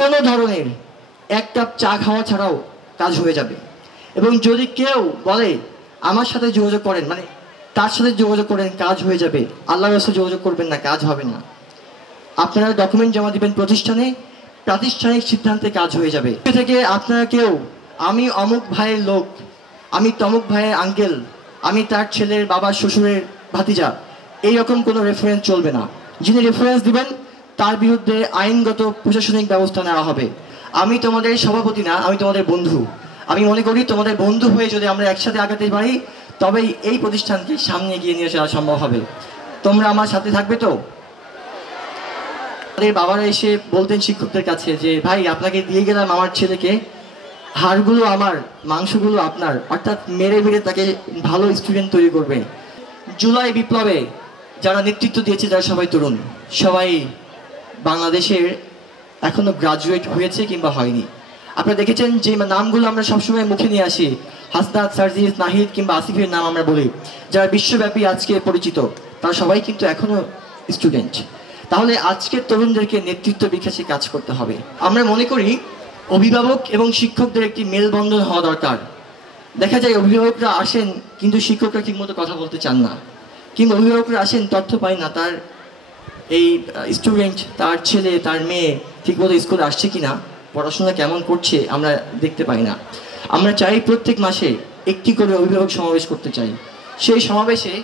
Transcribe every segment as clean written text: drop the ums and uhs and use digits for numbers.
কোনো ধরনের এক কাপ চা খাওয়া ছাড়াও কাজ হয়ে যাবে। এবং যদি কেউ বলে আমার সাথে যোগাযোগ করেন, মানে তার সাথে যোগাযোগ করেন কাজ হয়ে যাবে, আল্লাহর রাস্তায় যোগাযোগ করবেন না, কাজ হবে না। আপনারা ডকুমেন্ট জমা দিবেন প্রতিষ্ঠানে, প্রাতিষ্ঠানিক সিদ্ধান্তে কাজ হয়ে যাবে। থেকে আপনারা কেউ আমি অমুক ভাইয়ের লোক, আমি তমুক ভাইয়ের আঙ্কেল, আমি তার ছেলের বাবার শ্বশুরের ভাতিজা, এইরকম কোনো রেফারেন্স চলবে না। যিনি রেফারেন্স দিবেন তার বিরুদ্ধে আইনগত প্রশাসনিক ব্যবস্থা নেওয়া হবে। আমি তোমাদের সভাপতি না, আমি তোমাদের বন্ধু। আমি মনে করি তোমাদের বন্ধু হয়ে যদি আমরা একসাথে আগাতে পারি তবেই এই প্রতিষ্ঠানকে সামনে এগিয়ে নিয়ে যাওয়া সম্ভব হবে। তোমরা আমার সাথে থাকবে তো? আমাদের বাবারা এসে বলতেন শিক্ষকদের কাছে যে ভাই আপনাকে দিয়ে গেলাম আমার ছেলেকে, হাড়গুলো আমার, মাংসগুলো আপনার, অর্থাৎ মেরে মেরে তাকে ভালো স্টুডেন্ট তৈরি করবে। জুলাই বিপ্লবে যারা নেতৃত্ব দিয়েছে যারা সবাই তরুণ, সবাই বাংলাদেশের এখনো গ্রাজুয়েট হয়েছে কিংবা হয়নি। আপনারা দেখেছেন যে নামগুলো আমরা সবসময় মুখে নিয়ে আসি, হাসনাত, সার্জিস, নাহিদ কিংবা আসিফের নাম আমরা বলি, যারা বিশ্বব্যাপী আজকে পরিচিত, তারা সবাই কিন্তু এখনো স্টুডেন্ট। তাহলে আজকের তরুণদেরকে নেতৃত্ব বিকাশে কাজ করতে হবে। আমরা মনে করি অভিভাবক এবং শিক্ষকদের একটি মেলবন্ধন হওয়া দরকার। দেখা যায় অভিভাবকরা আসেন কিন্তু শিক্ষকরা ঠিকমতো কথা বলতে চান না, কিংবা অভিভাবকরা আসেন তথ্য পায় না তার এই স্টুডেন্ট, তার ছেলে, তার মেয়ে ঠিকমতো স্কুলে আসছে কিনা, পড়াশোনা কেমন করছে আমরা দেখতে পাই না। আমরা চাই প্রত্যেক মাসে একটি করে অভিভাবক সমাবেশ করতে চাই। সেই সমাবেশে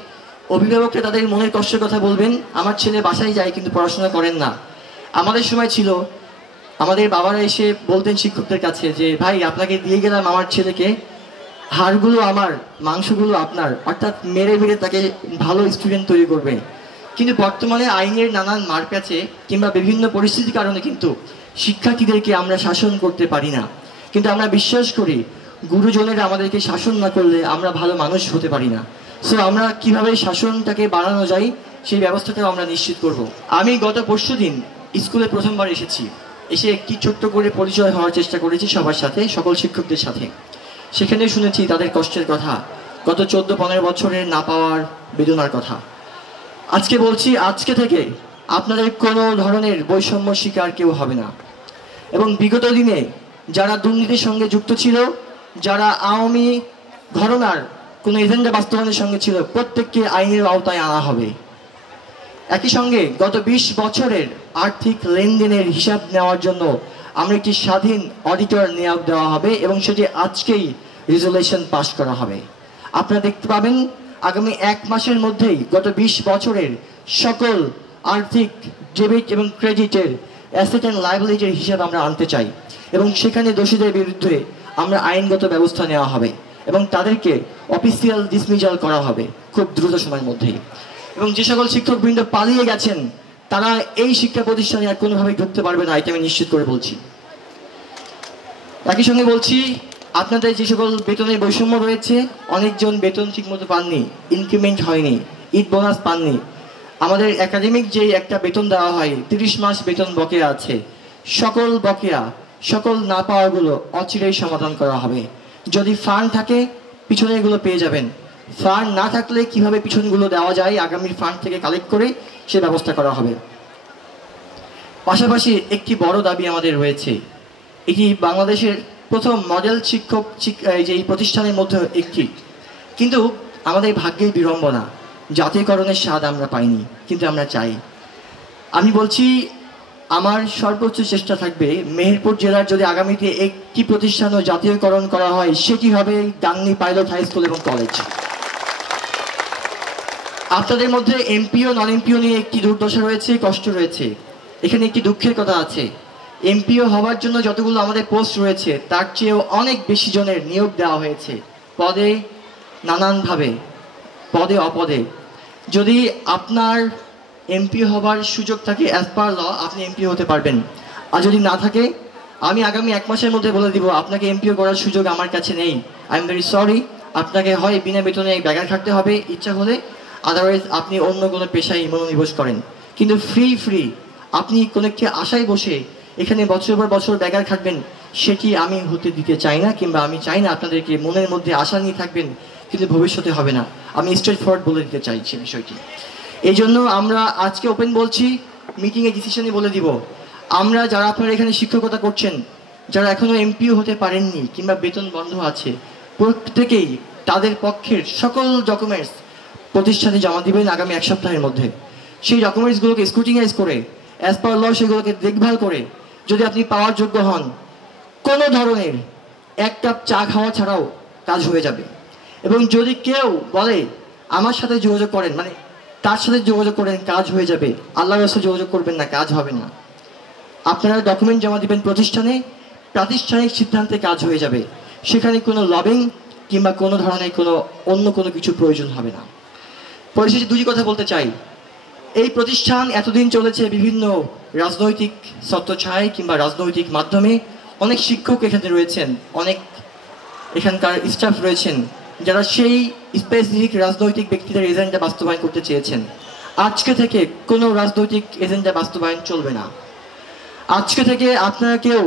অভিভাবকরা তাদের মনের কষ্টের কথা বলবেন। আমার ছেলে বাসায় যায় কিন্তু পড়াশোনা করেন না। আমাদের সময় ছিল আমাদের বাবারা এসে বলতেন শিক্ষকদের কাছে যে ভাই আপনাকে দিয়ে গেলাম আমার ছেলেকে, হাড়গুলো আমার, মাংসগুলো আপনার, অর্থাৎ মেরে মেরে তাকে ভালো স্টুডেন্ট তৈরি করবে। কিন্তু বর্তমানে আইনের নানান মারপ্যাচে কিংবা বিভিন্ন পরিস্থিতির কারণে কিন্তু শিক্ষার্থীদেরকে আমরা শাসন করতে পারি না। কিন্তু আমরা বিশ্বাস করি গুরুজনেরা আমাদেরকে শাসন না করলে আমরা ভালো মানুষ হতে পারি না। সো আমরা কিভাবে শাসনটাকে বাড়ানো যায় সেই ব্যবস্থাটাও আমরা নিশ্চিত করব। আমি গত পরশুদিন স্কুলে প্রথমবার এসেছি, এসে একটি ছোট্ট করে পরিচয় হওয়ার চেষ্টা করেছি সবার সাথে, সকল শিক্ষকদের সাথে। সেখানে শুনেছি তাদের কষ্টের কথা, গত 14-15 বছরের না পাওয়ার বেদনার কথা। আজকে বলছি, আজকে থেকে আপনাদের কোনো ধরনের বৈষম্য শিকার কেউ হবে না। এবং বিগত দিনে যারা দুর্নীতির সঙ্গে যুক্ত ছিল, যারা আওয়ামী ঘরানার কোনো এজেন্ডা বাস্তবায়নের সঙ্গে ছিল, প্রত্যেককে আইনের আওতায় আনা হবে। একই সঙ্গে গত 20 বছরের আর্থিক লেনদেনের হিসাব নেওয়ার জন্য আমরা একটি স্বাধীন অডিটর নিয়োগ দেওয়া হবে এবং সেটি আজকেই রেজুলেশন পাস করা হবে। আপনারা দেখতে পাবেন আগামী 1 মাসের মধ্যেই গত 20 বছরের সকল আর্থিক ডেবিট এবং ক্রেডিটের অ্যাসেট অ্যান্ড লায়াবিলিটির হিসাব আমরা আনতে চাই এবং সেখানে দোষীদের বিরুদ্ধে আমরা আইনগত ব্যবস্থা নেওয়া হবে এবং তাদেরকে অফিসিয়াল ডিসমিসাল করা হবে খুব দ্রুত সময়ের মধ্যেই। এবং যে সকল শিক্ষকবৃন্দ পালিয়ে গেছেন তারা এই শিক্ষা প্রতিষ্ঠানে আর কোনোভাবেই ঢুকতে পারবে না, এটা আমি নিশ্চিত করে বলছি। একই সঙ্গে বলছি আপনাদের যে সকল বেতনের বৈষম্য রয়েছে, অনেকজন বেতন ঠিকমতো পাননি, ইনক্রিমেন্ট হয়নি, ঈদ বোনাস পাননি। আমাদের একাডেমিক যে একটা বেতন দেওয়া হয় 30 মাস বেতন বকেয়া আছে, সকল বকেয়া, সকল না পাওয়াগুলো অচিরেই সমাধান করা হবে। যদি ফান্ড থাকে পিছনে এগুলো পেয়ে যাবেন, ফান্ড না থাকলে কিভাবে পিছনগুলো দেওয়া যায় আগামীর ফান্ড থেকে কালেক্ট করে সে ব্যবস্থা করা হবে। পাশাপাশি একটি বড় দাবি আমাদের রয়েছে, এটি বাংলাদেশের প্রথম মডেল শিক্ষক যে এই প্রতিষ্ঠানের মধ্যে একটি, কিন্তু আমাদের ভাগ্যের বিড়ম্বনা, জাতীয়করণের স্বাদ আমরা পাইনি, কিন্তু আমরা চাই। আমি বলছি আমার সর্বোচ্চ চেষ্টা থাকবে মেহেরপুর জেলার যদি আগামীতে একটি প্রতিষ্ঠানও জাতীয়করণ করা হয় সেটি হবে গাংনী পাইলট হাই স্কুল এবং কলেজ। আপনাদের মধ্যে এমপিও নন এমপিও নিয়ে একটি দুর্দশা রয়েছে, কষ্ট রয়েছে। এখানে একটি দুঃখের কথা আছে, এমপিও হওয়ার জন্য যতগুলো আমাদের পোস্ট রয়েছে তার চেয়েও অনেক বেশি জনের নিয়োগ দেওয়া হয়েছে পদে, নানানভাবে, পদে অপদে। যদি আপনার এমপি হবার সুযোগ থাকে অ্যাজ পার ল আপনি এমপি হতে পারবেন, আর যদি না থাকে আমি আগামী 1 মাসের মধ্যে বলে দিব আপনাকে এমপিও করার সুযোগ আমার কাছে নেই। আই এম ভেরি সরি, আপনাকে হয় বিনা বেতনে ব্যাগার খাটতে হবে ইচ্ছা হলে, আদারওয়াইজ আপনি অন্য কোনো পেশায় মনোনিবেশ করেন। কিন্তু ফ্রি আপনি কোনো একটি আশায় বসে এখানে বছর পর বছর ব্যাগার খাটবেন, সেটি আমি হতে দিতে চাই না, কিংবা আমি চাই না আপনাদেরকে মনের মধ্যে আশা নিয়ে থাকবেন কিন্তু ভবিষ্যতে হবে না। আমি স্ট্রেট ফরওয়ার্ড বলে দিতে চাইছি বিষয়টি। এই জন্য আমরা আজকে ওপেন বলছি, মিটিংয়ে ডিসিশনে বলে দিব আমরা যারা আপনারা এখানে শিক্ষকতা করছেন, যারা এখনো এমপিও হতে পারেননি কিংবা বেতন বন্ধ আছে, প্রত্যেকেই তাদের পক্ষের সকল ডকুমেন্টস প্রতিষ্ঠানে জমা দিবেন আগামী 1 সপ্তাহের মধ্যে। সেই ডকুমেন্টসগুলোকে স্ক্রুটিনাইজ করে অ্যাজ পার ল সেগুলোকে দেখভাল করে যদি আপনি পাওয়ার যোগ্য হন, কোনো ধরনের 1 কাপ চা খাওয়া ছাড়াও কাজ হয়ে যাবে। এবং যদি কেউ বলে আমার সাথে যোগাযোগ করেন, মানে তার সাথে যোগাযোগ করেন কাজ হয়ে যাবে, আল্লাহর রাস্তায় যোগাযোগ করবেন না, কাজ হবে না। আপনারা ডকুমেন্ট জমা দিবেন প্রতিষ্ঠানে, প্রাতিষ্ঠানিক সিদ্ধান্তে কাজ হয়ে যাবে। সেখানে কোনো লবিং কিংবা কোনো ধরনের অন্য কোনো কিছু প্রয়োজন হবে না। পরিশেষে দুটি কথা বলতে চাই। এই প্রতিষ্ঠান এতদিন চলেছে বিভিন্ন রাজনৈতিক ছত্রছায়ায় কিংবা রাজনৈতিক মাধ্যমে। অনেক শিক্ষক এখানে রয়েছেন, অনেক এখানকার স্টাফ রয়েছেন যারা সেই স্পেসিফিক রাজনৈতিক ব্যক্তিদের এজেন্ডা বাস্তবায়ন করতে চেয়েছেন। আজকে থেকে কোনো রাজনৈতিক এজেন্ডা বাস্তবায়ন চলবে না। আজকে থেকে আপনারা কেউ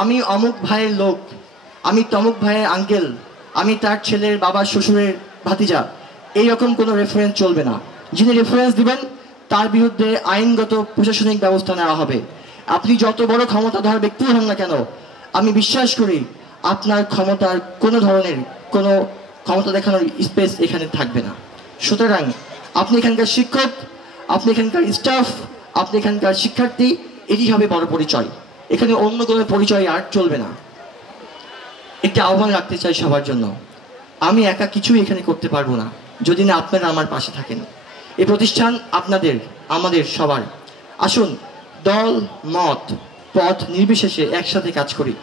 আমি অমুক ভাইয়ের লোক, আমি তমুক ভাইয়ের আঙ্কেল, আমি তার ছেলের বাবার শ্বশুরের ভাতিজা, এইরকম কোনো রেফারেন্স চলবে না। যিনি রেফারেন্স দিবেন তার বিরুদ্ধে আইনগত প্রশাসনিক ব্যবস্থা নেওয়া হবে। আপনি যত বড় ক্ষমতাধর ব্যক্তি হন না কেন, আমি বিশ্বাস করি আপনার ক্ষমতার কোনো ধরনের কোনো ক্ষমতা দেখানোর স্পেস এখানে থাকবে না। সুতরাং আপনি এখানকার শিক্ষক, আপনি এখানকার স্টাফ, আপনি এখানকার শিক্ষার্থী, এটি হবে বড় পরিচয়। এখানে অন্য কোনো পরিচয় আর চলবে না। একটি আহ্বান রাখতে চাই সবার জন্য, আমি একা কিছুই এখানে করতে পারবো না যদি না আপনারা আমার পাশে থাকেন। এই প্রতিষ্ঠান আপনাদের, আমাদের সবার। আসুন দল, মত, পথ নির্বিশেষে একসাথে কাজ করি।